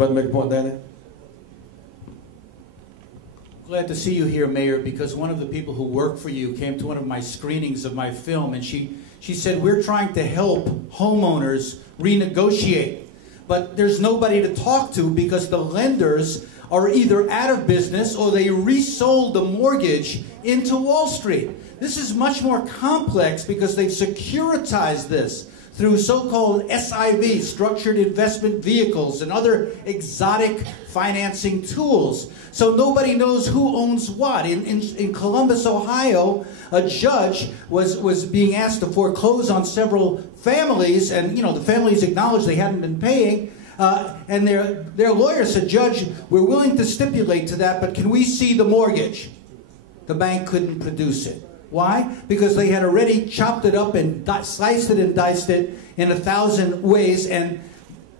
about to make a point, Danny? Glad to see you here, Mayor, because one of the people who work for you came to one of my screenings of my film, and she said, we're trying to help homeowners renegotiate. But there's nobody to talk to because the lenders are either out of business or they resold the mortgage into Wall Street. This is much more complex because they've securitized this through so-called SIV, structured investment vehicles, and other exotic financing tools. So nobody knows who owns what. In Columbus, Ohio, a judge was being asked to foreclose on several families, and the families acknowledged they hadn't been paying. And their lawyer said, Judge, we're willing to stipulate to that, but can we see the mortgage? The bank couldn't produce it. Why? Because they had already chopped it up and sliced it and diced it in 1,000 ways and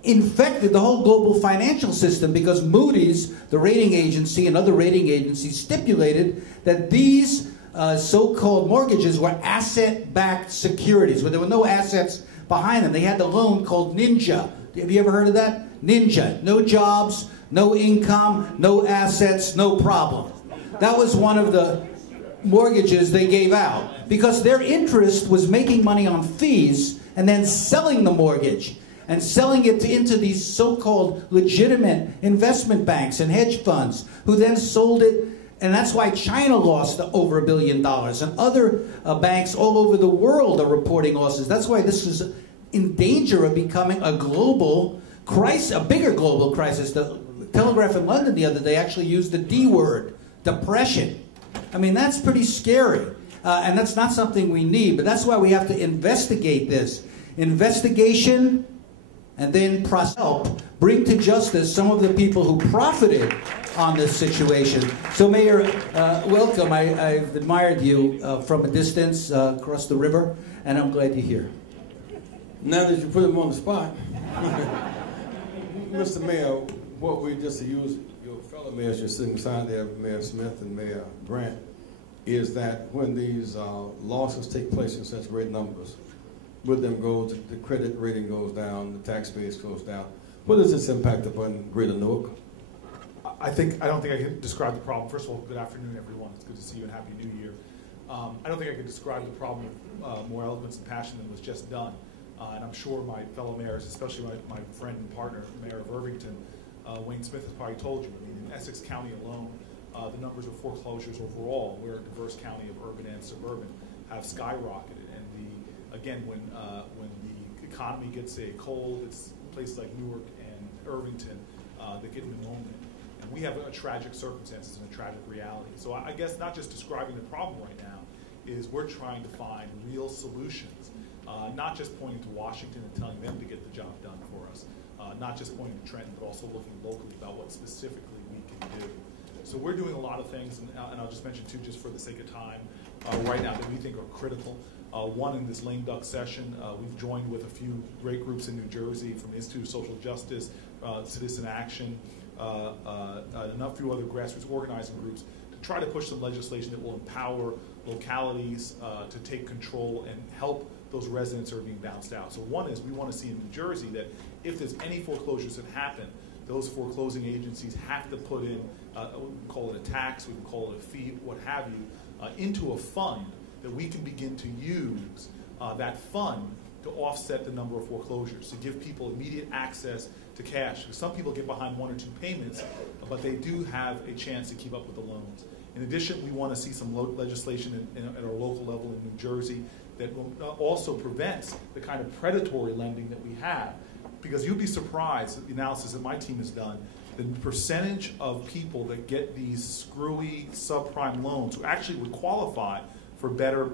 infected the whole global financial system, because Moody's, the rating agency, and other rating agencies stipulated that these so-called mortgages were asset-backed securities, where there were no assets behind them. They had the loan called Ninja. Have you ever heard of that? Ninja. No jobs, no income, no assets, no problem. That was one of the mortgages they gave out because their interest was making money on fees and then selling the mortgage and selling it into these so-called legitimate investment banks and hedge funds who then sold it. And that's why China lost over $1 billion, and other banks all over the world are reporting losses. That's why this is in danger of becoming a global crisis, a bigger global crisis. The Telegraph in London the other day actually used the D word, depression. I mean, that's pretty scary, and that's not something we need, but that's why we have to investigate this. Investigation, and then help bring to justice some of the people who profited on this situation. So, Mayor, welcome. I've admired you from a distance across the river, and I'm glad you're here. Now that you put him on the spot, Mr. Mayor, what we just use your fellow mayors you're sitting beside there, Mayor Smith and Mayor Brandt, is that when these losses take place in such great numbers, with them goes, the credit rating goes down, the tax base goes down. What does this impact upon Greater Newark? I don't think I can describe the problem. First of all, good afternoon, everyone. It's good to see you and Happy New Year. I don't think I could describe the problem with more eloquence and passion than was just done. And I'm sure my fellow mayors, especially my friend and partner, Mayor of Irvington, Wayne Smith, has probably told you. I mean, in Essex County alone, the numbers of foreclosures overall, we're a diverse county of urban and suburban, have skyrocketed. And again, when the economy gets a cold, it's places like Newark and Irvington that get pneumonia. And we have a tragic circumstances and a tragic reality. So I guess not just describing the problem right now, is we're trying to find real solutions, not just pointing to Washington and telling them to get the job done for us, not just pointing to Trenton, but also looking locally about what specifically we can do. So we're doing a lot of things, and I'll just mention two, just for the sake of time, right now that we think are critical. One, in this lame duck session, we've joined with a few great groups in New Jersey, from the Institute of Social Justice, Citizen Action, and a few other grassroots organizing groups to try to push some legislation that will empower localities to take control and help those residents who are being bounced out. So one is, we want to see in New Jersey that if there's any foreclosures that happen, those foreclosing agencies have to put in, we can call it a tax, we can call it a fee, what have you, into a fund that we can begin to use that fund to offset the number of foreclosures, to give people immediate access to cash. Because some people get behind 1 or 2 payments, but they do have a chance to keep up with the loans. In addition, we want to see some legislation at our local level in New Jersey that also prevents the kind of predatory lending that we have. Because you'd be surprised at the analysis that my team has done, the percentage of people that get these screwy subprime loans who actually would qualify for better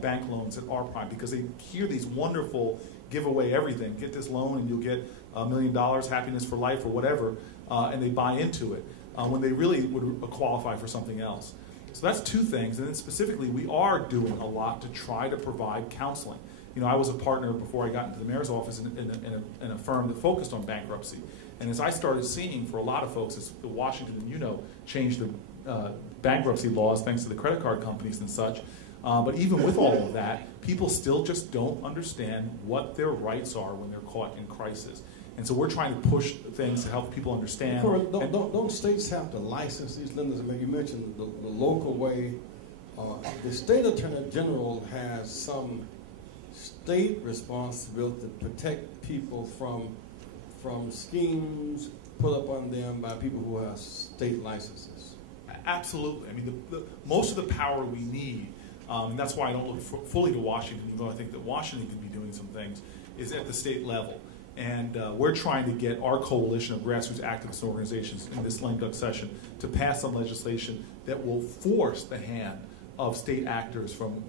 bank loans that are prime, because they hear these wonderful give away everything, get this loan and you'll get $1 million, happiness for life or whatever, and they buy into it when they really would qualify for something else. So that's two things, and then specifically we are doing a lot to try to provide counseling. You know, I was a partner before I got into the mayor's office in a firm that focused on bankruptcy. And as I started seeing for a lot of folks, as Washington, you know, changed the bankruptcy laws thanks to the credit card companies and such. But even with all of that, people still just don't understand what their rights are when they're caught in crisis. And so we're trying to push things to help people understand. Don't states have to license these lenders? I mean, you mentioned the local way. The state attorney general has some state responsibility to protect people from schemes put up on them by people who have state licenses. Absolutely. I mean, most of the power we need, and that's why I don't look fully to Washington, even though I think that Washington could be doing some things, is at the state level. And we're trying to get our coalition of grassroots activist organizations in this lame duck session to pass some legislation that will force the hand of state actors from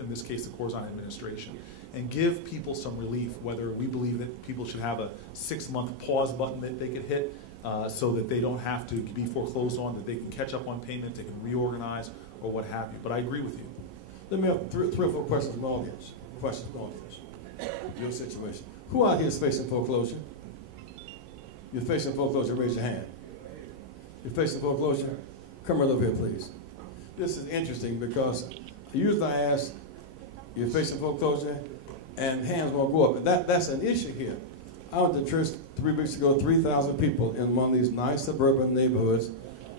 in this case, the Corzine administration, and give people some relief, whether we believe that people should have a 6-month pause button that they could hit so that they don't have to be foreclosed on, that they can catch up on payment, they can reorganize, or what have you. But I agree with you. Let me have three or four questions from the audience. Your situation. Who out here is facing foreclosure? You're facing foreclosure, raise your hand. You're facing foreclosure? Come right over here, please. This is interesting because usually I ask, you're facing foreclosure, and hands won't go up. And that's an issue here. I went to church 3 weeks ago, 3,000 people in one of these nice suburban neighborhoods.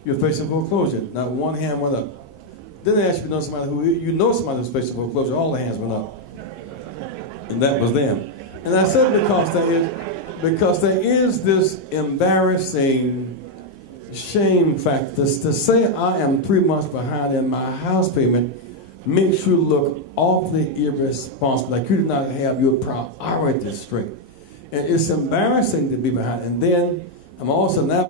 You're facing foreclosure. Not one hand went up. Then I asked you somebody who's facing foreclosure, all the hands went up. And that was them. And I said because there is this embarrassing shame factor. To say I am 3 months behind in my house payment makes you look awfully irresponsible, like you do not have your priorities straight. And it's embarrassing to be behind. And then I'm also now